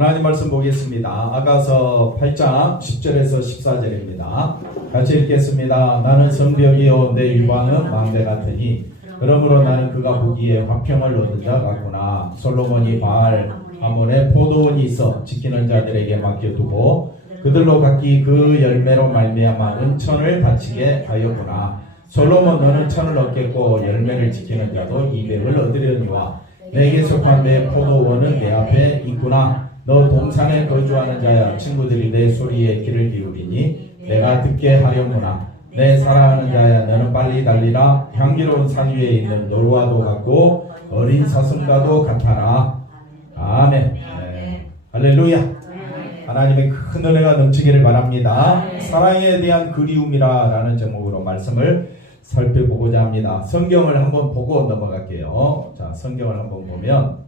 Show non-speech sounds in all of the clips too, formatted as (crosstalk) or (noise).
하나님 말씀 보겠습니다. 아가서 8장 10절에서 14절입니다. 같이 읽겠습니다. 나는 성벽이요 내 일방은 망대 같으니 그러므로 나는 그가 보기에 화평을 얻은 자 같구나. 솔로몬이 바알 아몬에 포도원이 있어 지키는 자들에게 맡겨두고 그들로 각기 그 열매로 말미암아 은천을 바치게 하였구나. 솔로몬 너는 천을 얻겠고 열매를 지키는 자도 이백을 얻으려니와 내게 속한 내 포도원은 내 앞에 있구나. 너 동산에 거주하는 자야 친구들이 내 소리에 귀를 기울이니 내가 듣게 하려구나. 내 사랑하는 자야 너는 빨리 달리라 향기로운 산 위에 있는 노루와도 같고 어린 사슴과도 같아라. 아멘. 네. 할렐루야. 하나님의 큰 은혜가 넘치기를 바랍니다. 사랑에 대한 그리움이라라는 제목으로 말씀을 살펴보고자 합니다. 성경을 한번 보고 넘어갈게요. 자, 성경을 한번 보면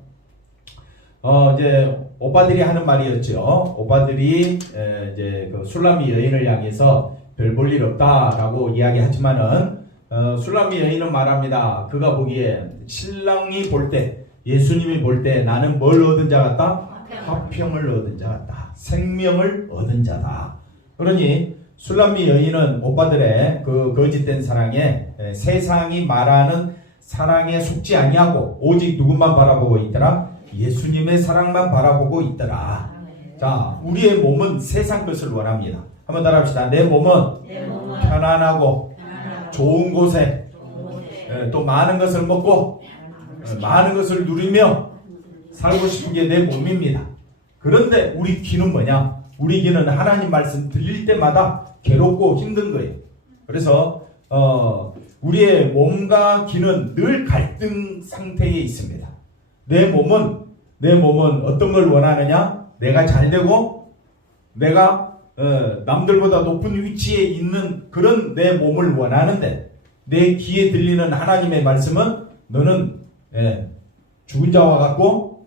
어 이제 오빠들이 하는 말이었죠. 오빠들이 에, 이제 그 술람이 여인을 향해서 별 볼 일 없다라고 이야기하지만은 어, 술람이 여인은 말합니다. 그가 보기에 신랑이 볼 때, 예수님이 볼 때 나는 뭘 얻은 자 같다? 화평을 얻은 자 같다. 생명을 얻은 자다. 그러니 술람미 여인은 오빠들의 그 거짓된 사랑에 에, 세상이 말하는 사랑에 속지 아니하고 오직 누구만 바라보고 있더라? 예수님의 사랑만 바라보고 있더라. 자, 우리의 몸은 세상 것을 원합니다. 한번 따라합시다. 내 몸은 내 몸은 편안하고 편안하고 좋은 곳에 좋은 곳에 에, 또 많은 것을 먹고 에, 많은 것을 누리며 살고 싶은 게 내 몸입니다. 그런데 우리 귀는 뭐냐? 우리 귀는 하나님 말씀 들릴 때마다 괴롭고 힘든 거예요. 그래서 어, 우리의 몸과 귀는 늘 갈등 상태에 있습니다. 내 몸은 내 몸은 어떤 걸 원하느냐? 내가 잘 되고 내가 어, 남들보다 높은 위치에 있는 그런 내 몸을 원하는데 내 귀에 들리는 하나님의 말씀은 너는 예, 죽은 자와 같고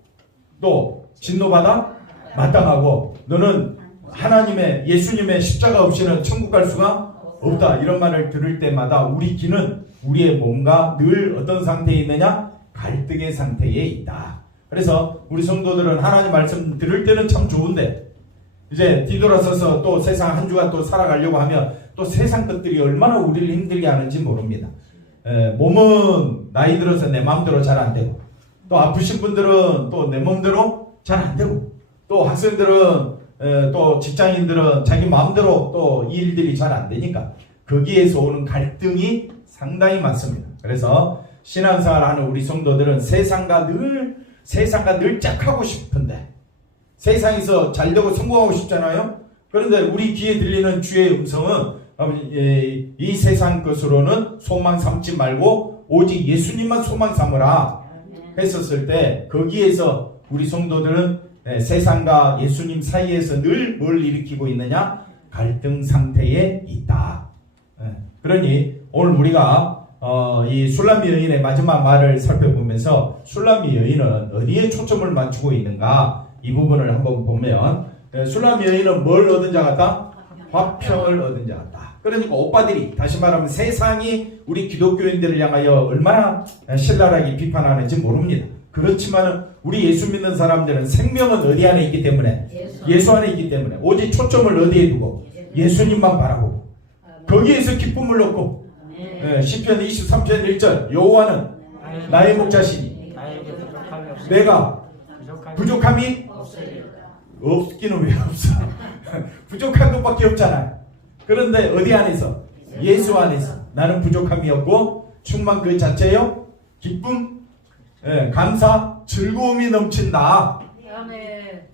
또 진노받아 마땅하고 너는 하나님의 예수님의 십자가 없이는 천국 갈 수가 없다 이런 말을 들을 때마다 우리 귀는 우리의 몸과 늘 어떤 상태에 있느냐 갈등의 상태에 있다. 그래서 우리 성도들은 하나님 말씀 들을 때는 참 좋은데 이제 뒤돌아서서 또 세상 한 주간 또 살아가려고 하면 또 세상 것들이 얼마나 우리를 힘들게 하는지 모릅니다. 에, 몸은 나이 들어서 내 마음대로 잘 안 되고 또 아프신 분들은 또내 마음대로 잘 안 되고 또 학생들은 에, 또 직장인들은 자기 마음대로 또 일들이 잘 안 되니까 거기에서 오는 갈등이 상당히 많습니다. 그래서 신앙생활 하는 우리 성도들은 세상과 늘 세상과 늘 짝하고 싶은데 세상에서 잘 되고 성공하고 싶잖아요. 그런데 우리 귀에 들리는 주의 음성은 아버지, 예, 이 세상 것으로는 소망 삼지 말고 오직 예수님만 소망 삼으라 했었을 때 거기에서 우리 성도들은 예, 세상과 예수님 사이에서 늘 뭘 일으키고 있느냐 갈등 상태에 있다. 예, 그러니 오늘 우리가 어, 이 술람미 여인의 마지막 말을 살펴보면서 술람미 여인은 어디에 초점을 맞추고 있는가? 이 부분을 한번 보면 예, 술람미 여인은 뭘 얻은 자 같다? 화평을 얻은 자 같다. 그러니까 오빠들이 다시 말하면 세상이 우리 기독교인들을 향하여 얼마나 신랄하게 비판하는지 모릅니다. 그렇지만 우리 예수 믿는 사람들은 생명은 어디 안에 있기 때문에? 예수 안에. 있기 때문에. 오직 초점을 어디에 두고? 예수님만 바라보고. 거기에서 기쁨을 얻고 예, 시편 23편 1절 여호와는 나의 목자시니. 내가 부족함이 없기는 왜 없어? (laughs) 부족한 것밖에 없잖아요. 그런데 어디 안에서? 예수 안에서 나는 부족함이 없고 충만 그 자체요 기쁨, 예, 감사, 즐거움이 넘친다. 아멘.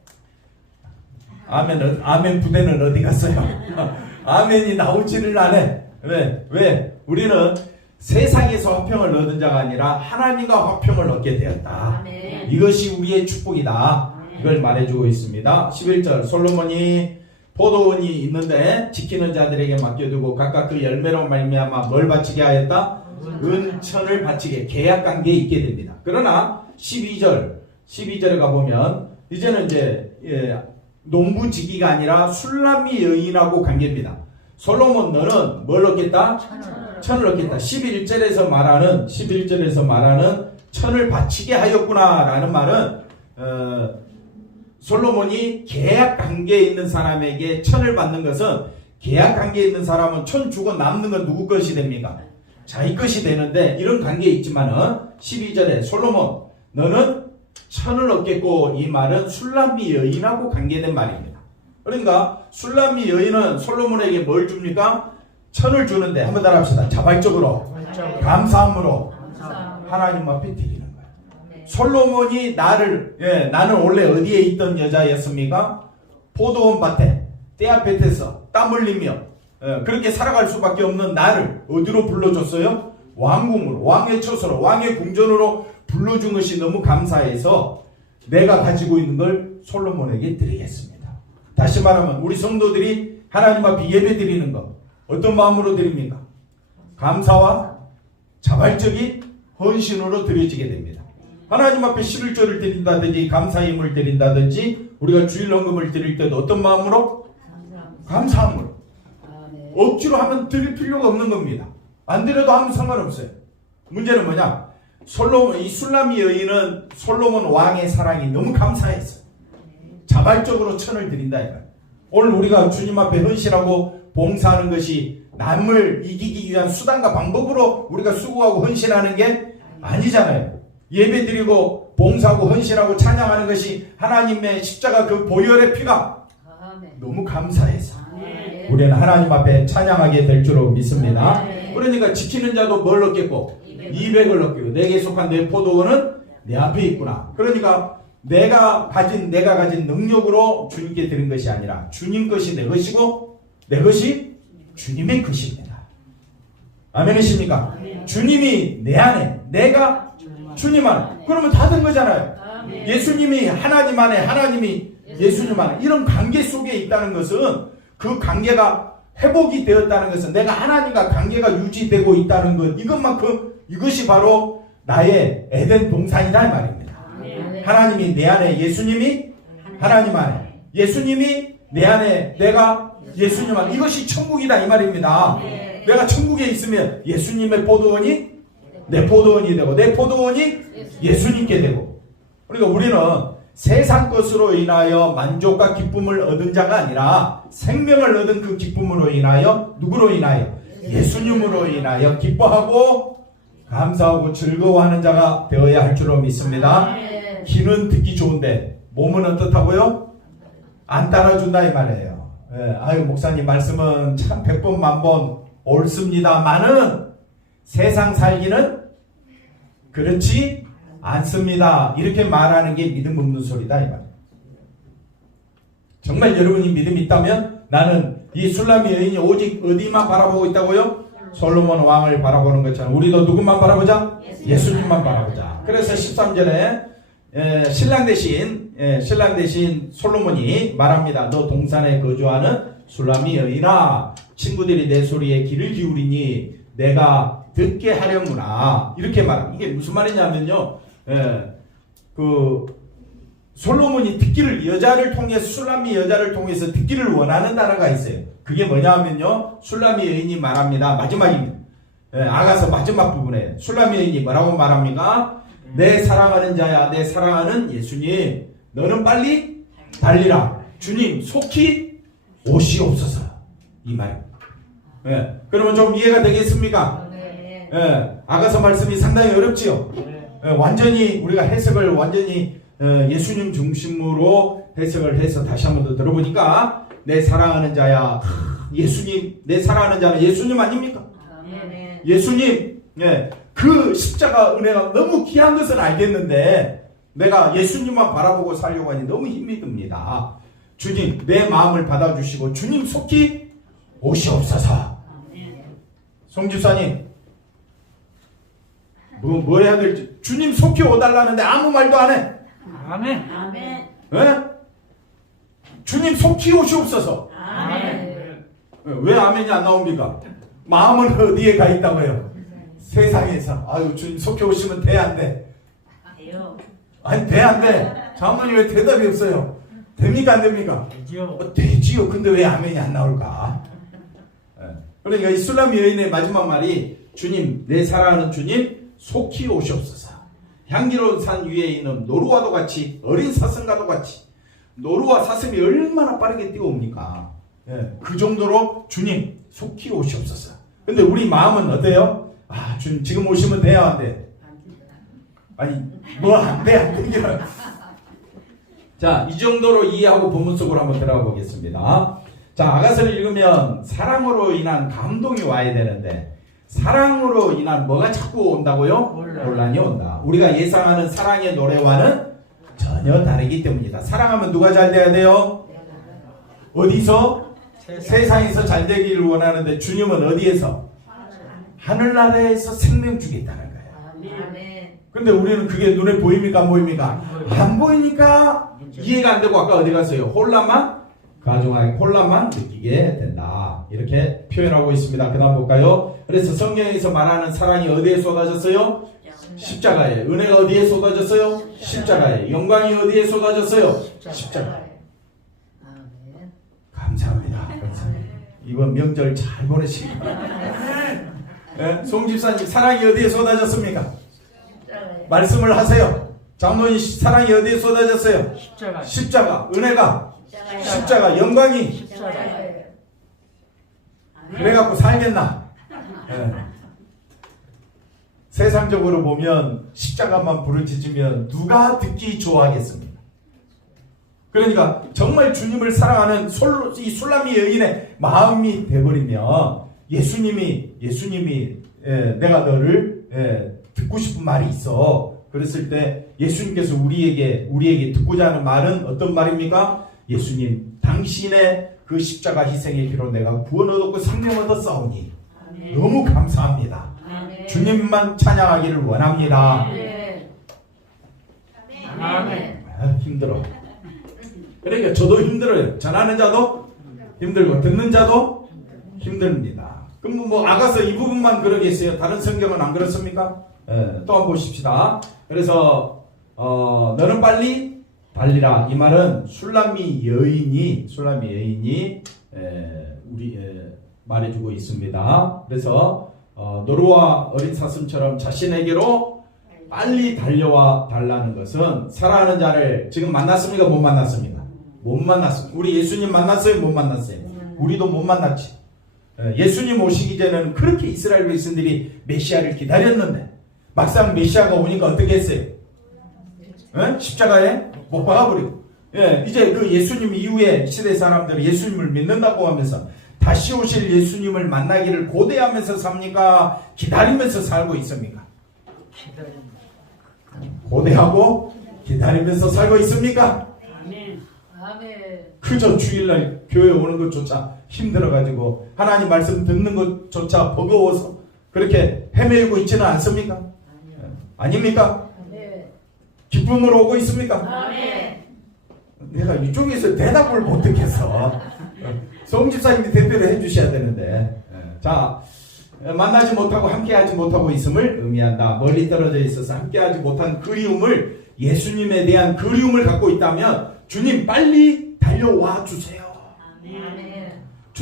아멘은 아멘 부대는 어디 갔어요? (laughs) 아멘이 나오지를 않아. 왜? 왜? 우리는 세상에서 화평을 얻은 자가 아니라 하나님과 화평을 얻게 되었다. 아멘. 이것이 우리의 축복이다. 이걸 말해주고 있습니다. 11절 솔로몬이 포도원이 있는데 지키는 자들에게 맡겨두고 각각 그 열매로 말미암아 뭘 바치게 하였다? 은천을 바치게 계약 관계에 있게 됩니다. 그러나 12절 12절에 가보면 이제는 이제 예, 농부지기가 아니라 술람미 여인하고 관계입니다. 솔로몬 너는 뭘 얻겠다? 천을 얻겠다. 11절에서 말하는 11절에서 말하는 천을 바치게 하였구나라는 말은 어, 솔로몬이 계약 관계에 있는 사람에게 천을 받는 것은 계약 관계에 있는 사람은 천 주고 남는 건 누구 것이 됩니까? 자기 것이 되는데 이런 관계에 있지만은 12절에 솔로몬 너는 천을 얻겠고 이 말은 술람미 여인하고 관계된 말입니다. 그러니까 술람미 여인은 솔로몬에게 뭘 줍니까? 천을 주는데 한번 따라 합시다. 자발적으로 왼쪽 감사함으로 감사합니다. 하나님 앞에 드리는 거예요. 솔로몬이 나를 예, 나는 원래 어디에 있던 여자였습니까? 포도원 밭에 떼아볕에서 땀 흘리며 예, 그렇게 살아갈 수밖에 없는 나를 어디로 불러줬어요? 왕궁으로 왕의 처소로 왕의 궁전으로 불러준 것이 너무 감사해서 내가 가지고 있는 걸 솔로몬에게 드리겠습니다. 다시 말하면 우리 성도들이 하나님 앞에 예배 드리는 것 어떤 마음으로 드립니까? 감사와 자발적인 헌신으로 드려지게 됩니다. 하나님 앞에 11조를 드린다든지 감사임을 드린다든지 우리가 주일 헌금을 드릴 때도 어떤 마음으로? 감사함으로. 억지로 하면 드릴 필요가 없는 겁니다. 안 드려도 아무 상관없어요. 문제는 뭐냐? 솔로몬, 이 술라미 여인은 솔로몬 왕의 사랑이 너무 감사했어요. 자발적으로 천을 드린다 이거예요. 오늘 우리가 주님 앞에 헌신하고 봉사하는 것이 남을 이기기 위한 수단과 방법으로 우리가 수고하고 헌신하는 게 아니잖아요. 예배 드리고 봉사하고 헌신하고 찬양하는 것이 하나님의 십자가 그 보혈의 피가 너무 감사해서 우리는 하나님 앞에 찬양하게 될 줄로 믿습니다. 그러니까 지키는 자도 뭘 얻겠고 200을 얻겠고 내게 속한 내 포도원은 내 앞에 있구나. 그러니까 내가 가진 내가 가진 능력으로 주님께 드린 것이 아니라 주님 것이 내 것이고 내 것이 주님의 것입니다. 아멘이십니까? 주님이 내 안에 내가 주님 안에. 그러면 다 된 거잖아요. 예수님이 하나님 안에 하나님이 예수님 안에. 이런 관계 속에 있다는 것은 그 관계가 회복이 되었다는 것은 내가 하나님과 관계가 유지되고 있다는 것 이것만큼 이것이 바로 나의 에덴 동산이다 이 말입니다. 하나님이 내 안에 예수님이 하나님 안에. 예수님이 내 안에 내가 예수님 안에 이것이 천국이다 이 말입니다. 내가 천국에 있으면 예수님의 포도원이 내 포도원이 되고 내 포도원이 예수님께 되고 그러니까 우리는 세상 것으로 인하여 만족과 기쁨을 얻은 자가 아니라 생명을 얻은 그 기쁨으로 인하여 누구로 인하여 예수님으로 인하여 기뻐하고 감사하고 즐거워하는 자가 되어야 할 줄로 믿습니다. 귀는 듣기 좋은데 몸은 어떻다고요? 안 따라준다 이 말이에요. 예, 아유 목사님 말씀은 참 백번 만번 옳습니다만은 세상 살기는 그렇지 않습니다. 이렇게 말하는 게 믿음 없는 소리다 이 말. 정말 여러분이 믿음이 있다면 나는 이 술람이 여인이 오직 어디만 바라보고 있다고요? 솔로몬 왕을 바라보는 것처럼 우리도 누구만 바라보자? 예수님만 바라보자. 그래서 13절에 에, 신랑 대신 에, 신랑 대신 솔로몬이 말합니다. 너 동산에 거주하는 술람이 여인아 친구들이 내 소리에 귀를 기울이니 내가 듣게 하려구나 이렇게 말합니다. 이게 무슨 말이냐면요. 에, 그 솔로몬이 듣기를 여자를 통해서 술람미 여자를 통해서 듣기를 원하는 단어가 있어요. 그게 뭐냐면요. 술람미 여인이 말합니다. 마지막입니다. 예, 아가서 마지막 부분에 술람미 여인이 뭐라고 말합니까? 내 사랑하는 자야, 내 사랑하는 예수님, 너는 빨리 달리라. 주님 속히 오시옵소서. 이 말. 예, 그러면 좀 이해가 되겠습니까? 예, 아가서 말씀이 상당히 어렵지요. 예, 완전히 우리가 해석을 완전히 어, 예수님 중심으로 해석을 해서 다시 한 번 더 들어보니까 내 사랑하는 자야 하, 예수님 내 사랑하는 자는 예수님 아닙니까? 예수님 예, 그 십자가 은혜가 너무 귀한 것은 알겠는데 내가 예수님만 바라보고 살려고 하니 너무 힘이 듭니다. 주님 내 마음을 받아주시고 주님 속히 오시옵소서. 송 집사님 뭐, 뭘 해야 될지 주님 속히 오달라는데 아무 말도 안 해. 아멘 예? 주님 속히 오시옵소서. 아멘 예, 왜 아멘이 안 나옵니까? 마음은 어디에 가 있다고요? 세상에서. 아유, 주님 속히 오시면 돼, 안 돼? 아니, 돼, 안 돼? 장모님 왜 대답이 없어요? 됩니까, 안 됩니까? 되지요 어, 되지요. 근데 왜 아멘이 안 나올까? 예. 그러니까 이 술람 여인의 마지막 말이 주님, 내 사랑하는 주님, 속히 오시옵소서. 향기로운 산 위에 있는 노루와도 같이 어린 사슴과도 같이 노루와 사슴이 얼마나 빠르게 뛰어옵니까? 예, 그 정도로 주님 속히 오시옵소서. 근데 우리 마음은 어때요? 아, 주님 지금 오시면 돼야 한대. 아니, 뭐 안 돼, 안 되기는. 자, 이 정도로 이해하고 본문 속으로 한번 들어가 보겠습니다. 자, 아가서를 읽으면 사랑으로 인한 감동이 와야 되는데, 사랑으로 인한 뭐가 자꾸 온다고요? 논란이 온다. 우리가 예상하는 사랑의 노래와는 전혀 다르기 때문이다. 사랑하면 누가 잘 돼야 돼요? 어디서? 세상에서 잘 되기를 원하는데 주님은 어디에서? 하늘나라에서 생명 주겠다는 거예요. 근데 우리는 그게 눈에 보입니까? 안 보입니까? 안 보이니까 이해가 안 되고 아까 어디 갔어요? 혼란만 가중하게 혼란만 느끼게 된다. 이렇게 표현하고 있습니다. 그다음 볼까요? 그래서 성경에서 말하는 사랑이 어디에 쏟아졌어요? 십자가에. 은혜가 어디에 쏟아졌어요? 십자가에. 영광이 어디에 쏟아졌어요? 십자가. 아멘. 감사합니다. 감사합니다. 이번 명절 잘 보내시기 바랍니다. (laughs) 예? 송 집사님 사랑이 어디에 쏟아졌습니까? 말씀을 하세요. 장로님 사랑이 어디에 쏟아졌어요? 십자가 십자가, 은혜가, 십자가, 영광이 십자가 그래갖고 살겠나? 예. 세상적으로 보면 십자가만 부르짖으면 누가 듣기 좋아하겠습니까? 그러니까 정말 주님을 사랑하는 솔, 이 술라미 여인의 마음이 돼버리면 예수님이 예수님이 예, 내가 너를 예, 듣고 싶은 말이 있어. 그랬을 때 예수님께서 우리에게 우리에게 듣고자 하는 말은 어떤 말입니까? 예수님 당신의 그 십자가 희생의 피로 내가 구원 얻었고 생명 얻었사오니 너무 감사합니다. 아멘. 주님만 찬양하기를 원합니다. 아멘. 아멘. 아, 힘들어. 그러니까 저도 힘들어요. 전하는 자도 힘들고 듣는 자도 힘듭니다. 그럼 뭐 아가서 이 부분만 그러겠어요. 다른 성경은 안 그렇습니까? 예, 또 한번 보십시다. 그래서 어, 너는 빨리 달리라. 이 말은 술람미 여인이 술람미 여인이 에, 우리 에, 말해주고 있습니다. 그래서 어, 노루와 어린 사슴처럼 자신에게로 빨리 달려와 달라는 것은 사랑하는 자를 지금 만났습니까? 못 만났습니까? 못 만났습니다. 우리 예수님 만났어요? 못 만났어요? 우리도 못 만났지. 예, 예수님 오시기 전에는 그렇게 이스라엘 백성들이 메시아를 기다렸는데 막상 메시아가 오니까 어떻게 했어요? 예? 십자가에 못 박아버리고 예, 이제 그 예수님 이후에 시대 사람들은 예수님을 믿는다고 하면서 다시 오실 예수님을 만나기를 고대하면서 삽니까? 기다리면서 살고 있습니까? 고대하고 기다리면서 살고 있습니까? 아멘. 아멘. 그저 주일날 교회 오는 것조차 힘들어가지고 하나님 말씀 듣는 것조차 버거워서 그렇게 헤매고 있지는 않습니까? 아닙니까? 아멘. 기쁨으로 오고 있습니까? 내가 이쪽에서 대답을 못 듣겠어. 송 집사님이 대표를 해주셔야 되는데. 자, 만나지 못하고 함께하지 못하고 있음을 의미한다. 멀리 떨어져 있어서 함께하지 못한 그리움을 예수님에 대한 그리움을 갖고 있다면 주님 빨리 달려와 주세요.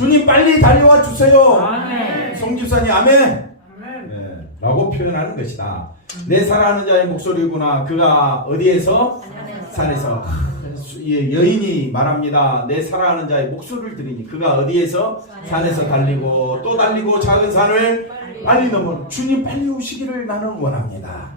주님 빨리 달려와 주세요. 아멘. 송 집사님 아멘. 아멘. 네, 라고 표현하는 것이다. 내 사랑하는 자의 목소리구나. 그가 어디에서 산에서 예, 여인이 말합니다. 내 사랑하는 자의 목소리를 들으니 그가 어디에서 산에서 달리고 또 달리고 작은 산을 빨리 넘어 주님 빨리 오시기를 나는 원합니다.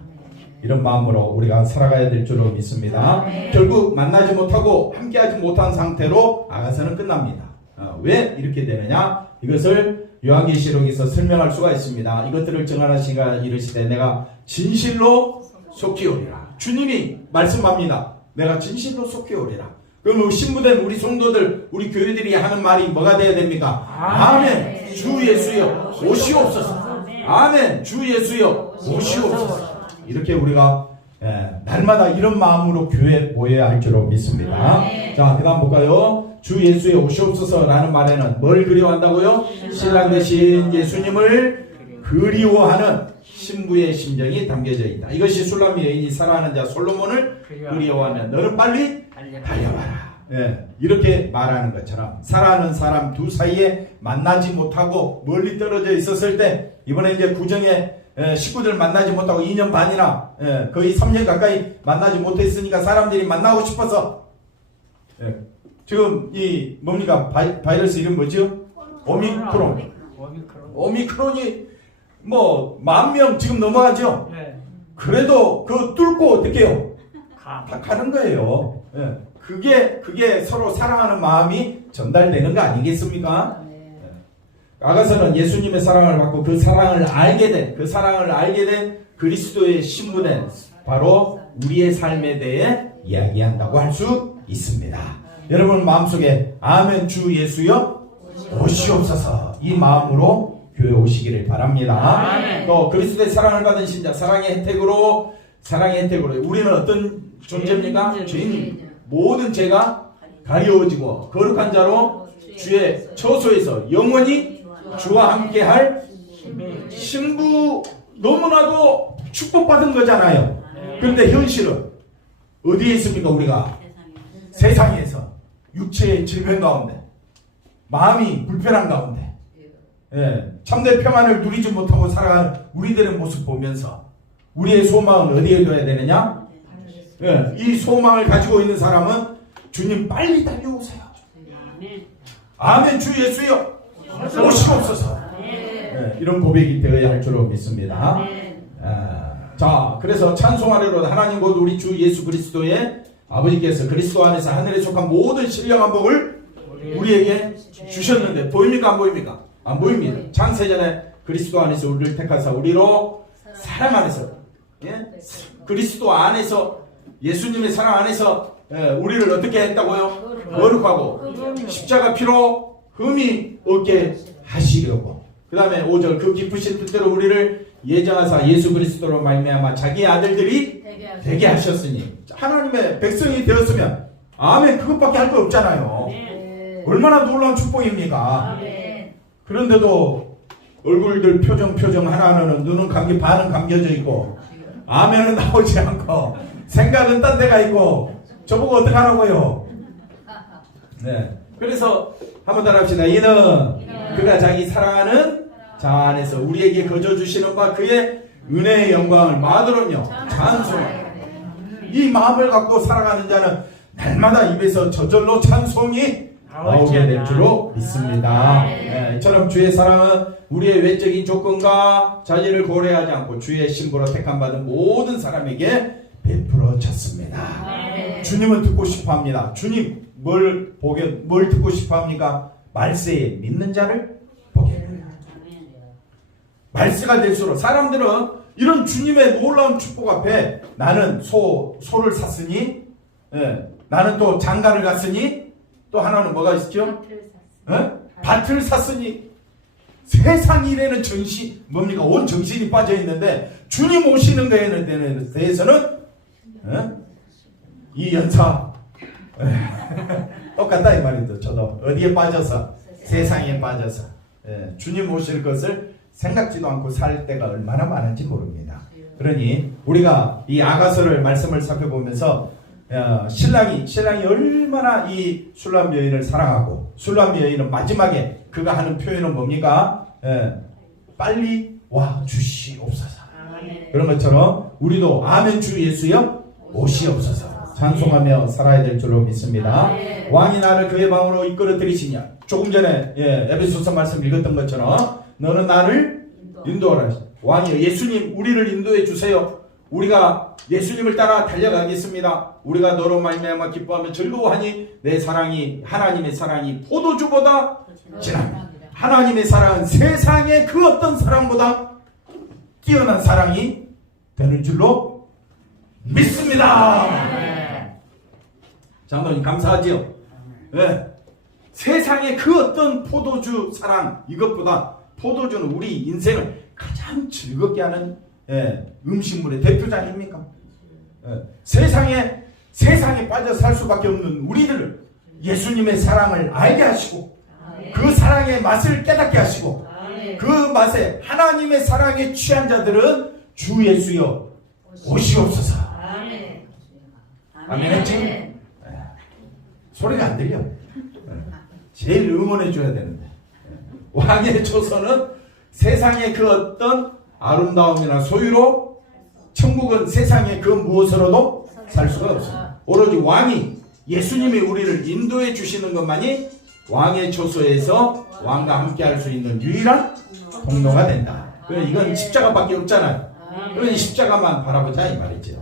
이런 마음으로 우리가 살아가야 될 줄로 믿습니다. 결국 만나지 못하고 함께하지 못한 상태로 아가서는 끝납니다. 어, 왜 이렇게 되느냐? 이것을 요한계시록에서 설명할 수가 있습니다. 이것들을 정하시가 이르시되 내가 진실로 속히 오리라. 주님이 말씀합니다. 내가 진실로 속히 오리라. 그러면 신부된 우리 성도들, 우리 교회들이 하는 말이 뭐가 돼야 됩니까? 아멘. 주 예수여 오시옵소서. 아멘. 주 예수여 오시옵소서. 이렇게 우리가 예, 날마다 이런 마음으로 교회에 모여야 할 줄로 믿습니다. 자, 그 다음 볼까요? 주 예수의 오시옵소서라는 말에는 뭘 그리워한다고요? 신랑 되신 예수님을 그리워하는 신부의 심정이 담겨져 있다. 이것이 술람미 여인이 사랑하는 자 솔로몬을 그리워하는 너는 빨리 달려와라. 예, 이렇게 말하는 것처럼 사랑하는 사람 두 사이에 만나지 못하고 멀리 떨어져 있었을 때 이번에 이제 구정에 예, 식구들 만나지 못하고 2년 반이나 예, 거의 3년 가까이 만나지 못했으니까 사람들이 만나고 싶어서 예. 지금 이 뭡니까 바이, 바이러스 이름 뭐죠? 오미크론. 오미크론. 오미크론이 뭐 만 명 지금 넘어가죠. 네. 그래도 그 뚫고 어떻게 해요? 가. 다 가는 거예요. 예. 그게 그게 서로 사랑하는 마음이 전달되는 거 아니겠습니까? 네. 아가서는 예수님의 사랑을 받고 그 사랑을 알게 된, 그 사랑을 알게 된 그리스도의 신부된 바로 우리의 삶에 대해 이야기한다고 할 수 있습니다. 여러분 마음속에 아멘 주 예수여 오시옵소서 이 마음으로 교회 오시기를 바랍니다. 아멘. 또 그리스도의 사랑을 받은 신자, 사랑의 혜택으로 사랑의 혜택으로 우리는 어떤 존재입니까? 죄인 모든 죄가 가려워지고 거룩한 자로 주의 처소에서 영원히 주와 함께할 신부 너무나도 축복받은 거잖아요. 네. 그런데 현실은 어디에 있습니까? 우리가 세상에서 육체의 질병 가운데 마음이 불편한 가운데 예, 참된 평안을 누리지 못하고 살아가는 우리들의 모습 보면서 우리의 소망은 어디에 둬야 되느냐? 예, 이 소망을 가지고 있는 사람은 주님 빨리 달려오세요. 아멘. 주 예수여 오시옵소서. 예, 이런 고백이 되어야 할 줄로 믿습니다. 아, 자, 그래서 찬송하리로 하나님 곧 우리 주 예수 그리스도의 아버지께서 그리스도 안에서 하늘에 속한 모든 신령한 복을 우리에게 주셨는데 보입니까 안 보입니까? 안 보입니다. 창세전에 그리스도 안에서 우리를 택하사 우리로 사랑 안에서 예? 그리스도 안에서 예수님의 사랑 안에서 예, 우리를 어떻게 했다고요? 거룩하고 십자가 피로 흠이 없게 하시려고. 그 다음에 5절 그 기쁘신 뜻대로 우리를 예정하사 예수 그리스도로 말미암아 자기 아들들이 되게 하셨으니 하나님의 백성이 되었으면 아멘 그것밖에 할 거 없잖아요. 네. 얼마나 놀라운 축복입니까? 그런데도 얼굴들 표정 표정 하나하나는 눈은 감기 반은 감겨져 있고 아멘은 나오지 않고 생각은 딴 데가 있고 저보고 어떡하라고요? 네. 그래서 한번 따라 합시다. 이는 그가 자기 사랑하는 자 안에서 우리에게 거저 주시는 바 그의 은혜의 영광을 마더론요 찬송. 이 마음을 갖고 살아가는 자는 날마다 입에서 저절로 찬송이 나오게 될 줄로 믿습니다. 네, 이처럼 주의 사랑은 우리의 외적인 조건과 자질을 고려하지 않고 주의 신부로 택함 받은 모든 사람에게 베풀어졌습니다. 주님은 듣고 싶어 합니다. 주님 뭘 보게 뭘 듣고 싶어 합니까? 말세에 믿는 자를 합니다. 말세가 될수록 사람들은 이런 주님의 놀라운 축복 앞에 나는 소 소를 샀으니 예, 나는 또 장가를 갔으니 또 하나는 뭐가 있죠? 예? 밭을 샀으니 세상 일에는 정신 뭡니까 온 정신이 빠져 있는데 주님 오시는 거에는 대해서는 예? 이 연사 (laughs) 똑같다 이 말이죠. 저도 어디에 빠져서 세상에 빠져서 예, 주님 오실 것을 생각지도 않고 살 때가 얼마나 많은지 모릅니다. 그러니 우리가 이 아가서를 말씀을 살펴보면서 어, 신랑이 신랑이 얼마나 이 술람 여인을 사랑하고 술람 여인은 마지막에 그가 하는 표현은 뭡니까? 예, 빨리 와 주시옵소서. 그런 것처럼 우리도 아멘 주 예수여 오시옵소서 찬송하며 살아야 될 줄로 믿습니다. 왕이 나를 그의 방으로 이끌어 들이시냐. 조금 전에 예, 에베소서 말씀 읽었던 것처럼 너는 나를 인도하라. 왕이여 예수님 우리를 인도해 주세요. 우리가 예수님을 따라 달려가겠습니다. 우리가 너로 말미암아 기뻐하며 즐거워하니 내 사랑이 하나님의 사랑이 포도주보다 진합니다. 하나님의 사랑은 세상의 그 어떤 사랑보다 뛰어난 사랑이 되는 줄로 믿습니다. 장로님 감사하지요. 예. 세상의 그 어떤 포도주 사랑 이것보다 포도주는 우리 인생을 가장 즐겁게 하는 예, 음식물의 대표자 아닙니까? 예. 세상에 세상에 빠져 살 수밖에 없는 우리들을 예수님의 사랑을 알게 하시고 그 사랑의 맛을 깨닫게 하시고 그 맛에 하나님의 사랑에 취한 자들은 주 예수여 오시옵소서. 아멘 했지? 소리가 안 들려. 제일 응원해 줘야 되는데. 왕의 조선은 세상의 그 어떤 아름다움이나 소유로 천국은 세상의 그 무엇으로도 살 수가 없습니다. 오로지 왕이 예수님이 우리를 인도해 주시는 것만이 왕의 초소에서 왕과 함께 할 수 있는 유일한 통로가 된다. 그 이건 십자가밖에 없잖아요. 십자가만 바라보자 이 말이죠.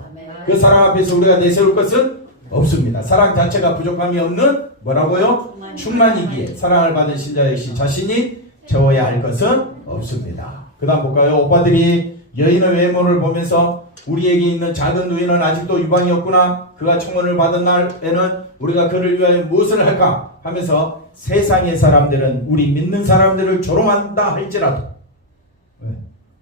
그 사랑 앞에서 우리가 내세울 것은 없습니다. 사랑 자체가 부족함이 없는 뭐라고요? 충만이기에 사랑을 받은 신자 역시 자신이 채워야 할 것은 없습니다. 그 다음 볼까요? 오빠들이 여인의 외모를 보면서 우리에게 있는 작은 누이는 아직도 유방이 없구나. 그가 청혼을 받은 날에는 우리가 그를 위하여 무엇을 할까? 하면서 세상의 사람들은 우리 믿는 사람들을 조롱한다 할지라도 네.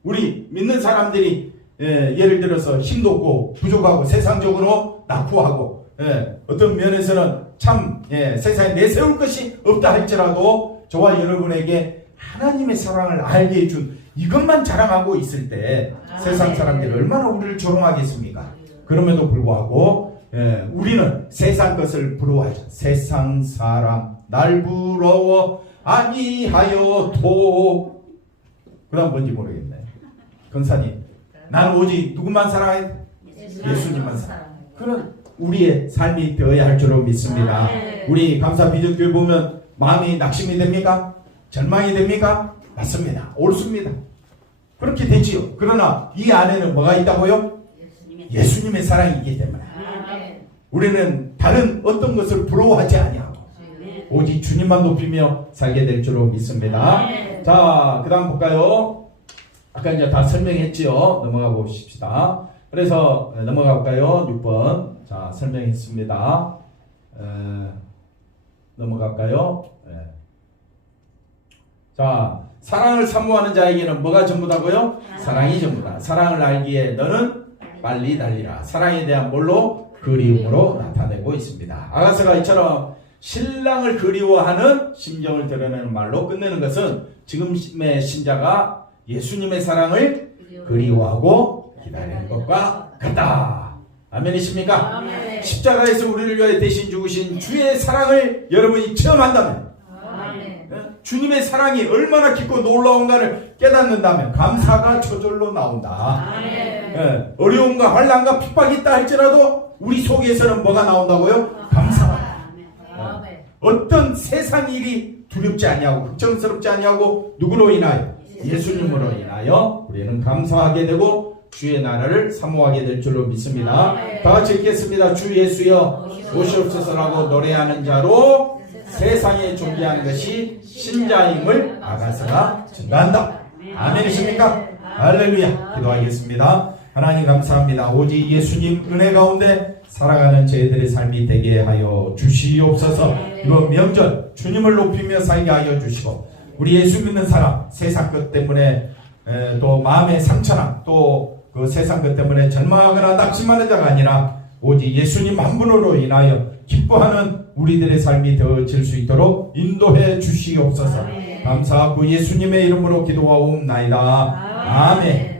우리 믿는 사람들이 예, 예를 들어서 힘도 없고 부족하고 세상적으로 낙후하고 예, 어떤 면에서는 참 예, 세상에 내세울 것이 없다 할지라도 저와 여러분에게 하나님의 사랑을 알게 해준 이것만 자랑하고 있을 때 세상 사람들이 얼마나 우리를 조롱하겠습니까? 그럼에도 불구하고 예, 우리는 세상 것을 부러워하자. 세상 사람 날 부러워 아니하여도 그다음 뭔지 모르겠네. 권사님, 나는 오직 누구만 사랑해? 예수님만 사랑해. 그런 우리의 삶이 되어야 할 줄로 믿습니다. 네. 우리 감사 비전교회 보면 마음이 낙심이 됩니까? 절망이 됩니까? 맞습니다. 옳습니다. 그렇게 되지요. 그러나 이 안에는 뭐가 있다고요? 예수님의 사랑이 있기 때문에 우리는 다른 어떤 것을 부러워하지 아니하고 오직 주님만 높이며 살게 될 줄로 믿습니다. 자, 그 다음 볼까요? 아까 이제 다 설명했지요. 넘어가 보십시다. 그래서 에, 넘어가 볼까요? 6번. 자, 설명했습니다. 에, 넘어갈까요? 예. 자, 사랑을 사모하는 자에게는 뭐가 전부다고요? 사랑이 전부다. 사랑을 알기에 너는 빨리 달리라. 사랑에 대한 뭘로? 그리움으로 나타내고 있습니다. 아가서가 이처럼 신랑을 그리워하는 심정을 드러내는 말로 끝내는 것은 지금의 신자가 예수님의 사랑을 그리워하고 기다리는 것과 같다. 아멘이십니까? 십자가에서 우리를 위하여 대신 죽으신 주의 사랑을 여러분이 체험한다면 예? 주님의 사랑이 얼마나 깊고 놀라운가를 깨닫는다면 감사가 저절로 나온다. 예, 어려움과 환란과 핍박이 있다 할지라도 우리 속에서는 뭐가 나온다고요? 감사가. 어떤 세상 일이 두렵지 아니하고 걱정스럽지 아니하고 누구로 인하여 예수님으로 인하여 우리는 감사하게 되고 주의 나라를 사모하게 될 줄로 믿습니다. 다 같이 읽겠습니다. 주 예수여 오시옵소서라고 노래하는 자로 세상에 존재하는 것이 신자임을 아가서가 증가한다. 아멘이십니까? 할렐루야. 기도하겠습니다. 하나님 감사합니다. 오직 예수님 은혜 가운데 살아가는 저희들의 삶이 되게 하여 주시옵소서. 이번 명절 주님을 높이며 살게 하여 주시고 우리 예수 믿는 사람 세상 것 때문에 에, 또 마음의 상처나 또 그 세상 것 때문에 절망하거나 낙심하는 자가 아니라 오직 예수님 한 분으로 인하여 기뻐하는 우리들의 삶이 되어질 수 있도록 인도해 주시옵소서. 감사하고 예수님의 이름으로 기도하옵나이다. 아멘.